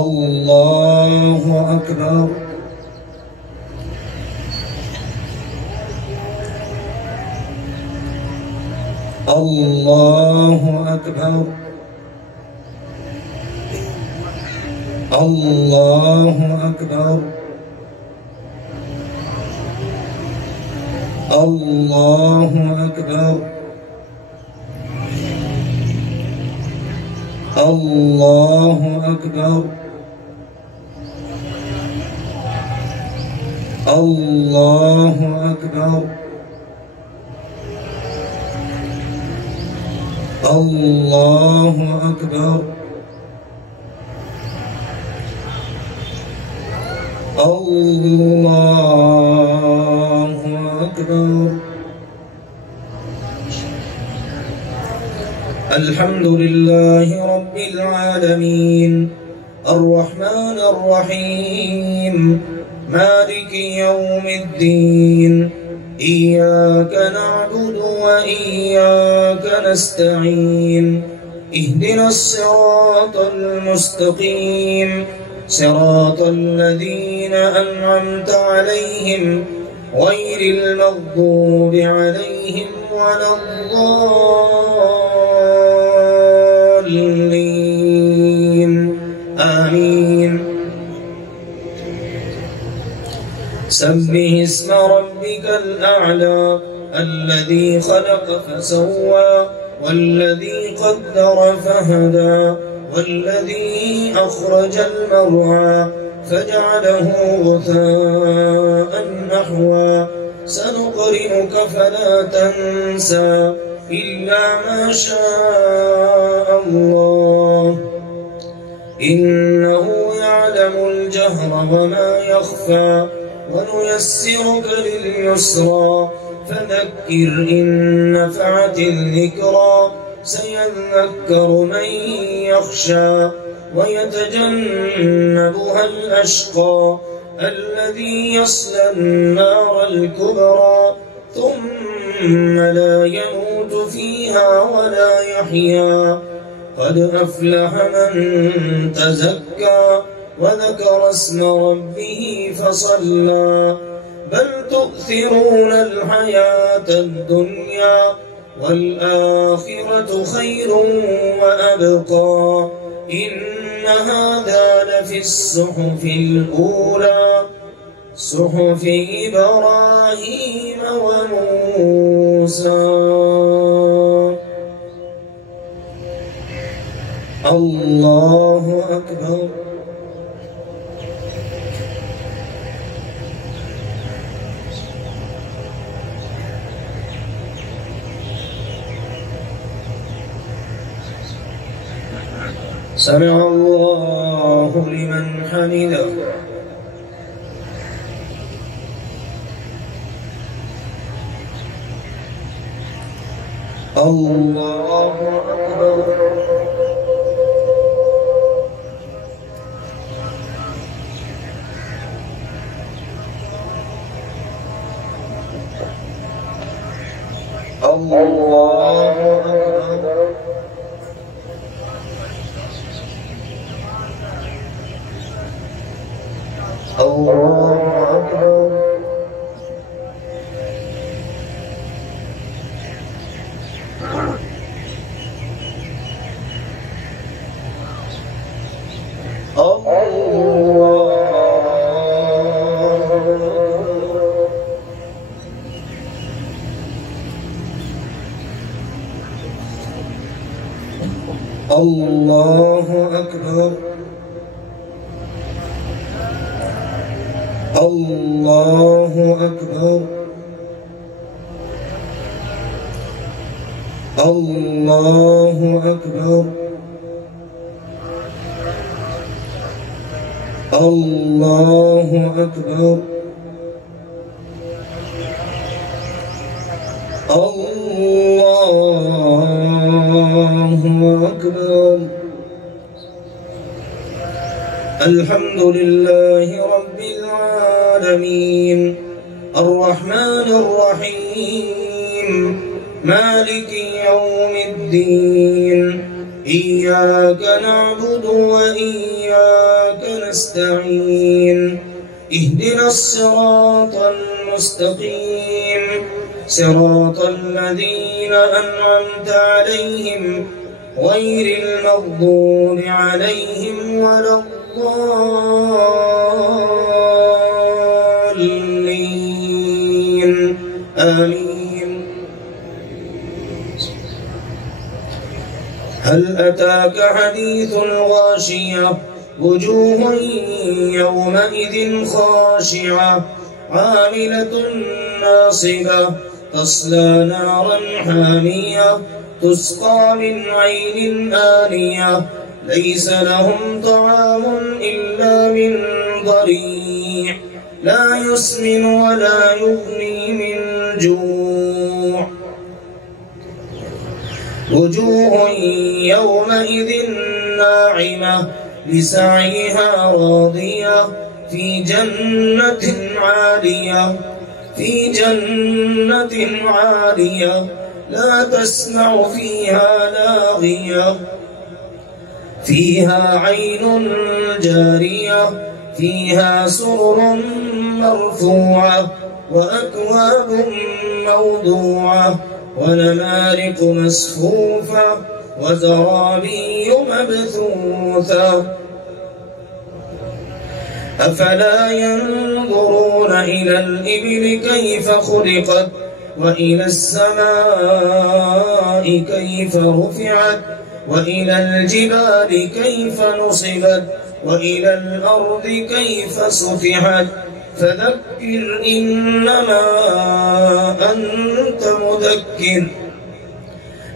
الله أكبر. الله أكبر. الله أكبر. الله أكبر. الله أكبر. الله أكبر. الله أكبر. الله أكبر. الحمد لله رب العالمين الرحمن الرحيم مالك يوم الدين إياك نعبد وإياك نستعين اهدنا الصراط المستقيم صراط الذين أنعمت عليهم غير المغضوب عليهم ولا الضالين آمين. سبح اسم ربك الأعلى الذي خلق فسوى والذي قدر فهدى والذي أخرج المرعى فجعله غثاء نحوا سنقرئك فلا تنسى إلا ما شاء الله إنه يعلم الجهر وما يخفى ونيسرك لليسرى فذكر إن نفعت الذكرى سيذكر من يخشى ويتجنبها الأشقى الذي يصلى النار الكبرى ثم لا يموت فيها ولا يحيا قد أفلح من تزكى وذكر اسم ربه فصلى بل تؤثرون الحياة الدنيا والآخرة خير وأبقى إن هذا لفي الصحف الأولى صحف إبراهيم وموسى. الله أكبر. سمع الله لمن حمده. الله أكبر. الله أكبر. الله أكبر. الله أكبر. الله أكبر. الله أكبر. الله أكبر. الله أكبر. الحمد لله رب العالمين الرحمن الرحيم مالك يوم الدين إياك نعبد وإياك نستعين اهدنا الصراط المستقيم صراط الذين أنعمت عليهم غير المغضوب عليهم ولا الضالين آمين. هل أتاك حديث الغاشية وجوه يومئذ خاشعة عاملة ناصبة تصلى نارا حامية تسقى من عين آنية ليس لهم طعام إلا من ضريع لا يسمن ولا يغني من جوع وجوه يومئذ ناعمة لسعيها راضية في جنة عالية لا تسمع فيها لاغية فيها عين جارية فيها سرر مرفوعة وأكواب موضوعة ونمارق مصفوفة وزرابي مبثوثة أفلا ينظرون إلى الإبل كيف خلقت وإلى السماء كيف رفعت وإلى الجبال كيف نصبت وإلى الأرض كيف سطحت فذكر إنما أنت مذكر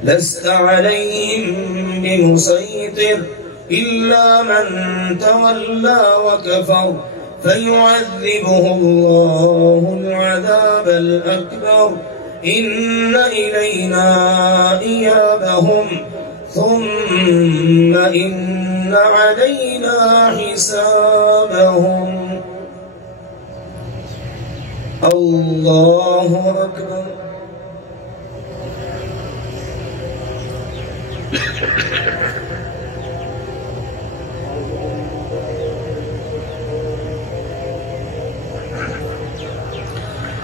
لست عليهم بمسيطر إلا من تولى وكفر فيعذبه الله العذاب الأكبر إن إلينا إيابهم ثم إن علينا حسابهم. الله أكبر.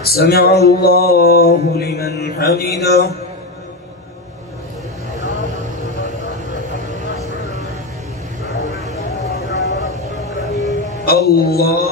سمع الله لمن حمده. الله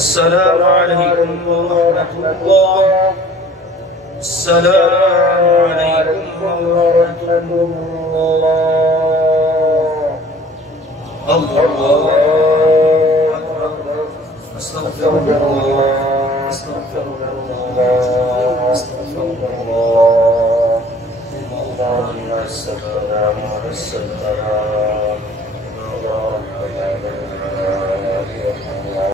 السلام عليكم ورحمة الله. السلام عليكم ورحمة الله. الله أكبر. أستغفر الله. أستغفر الله. أستغفر الله. اللهم السلام على السلام.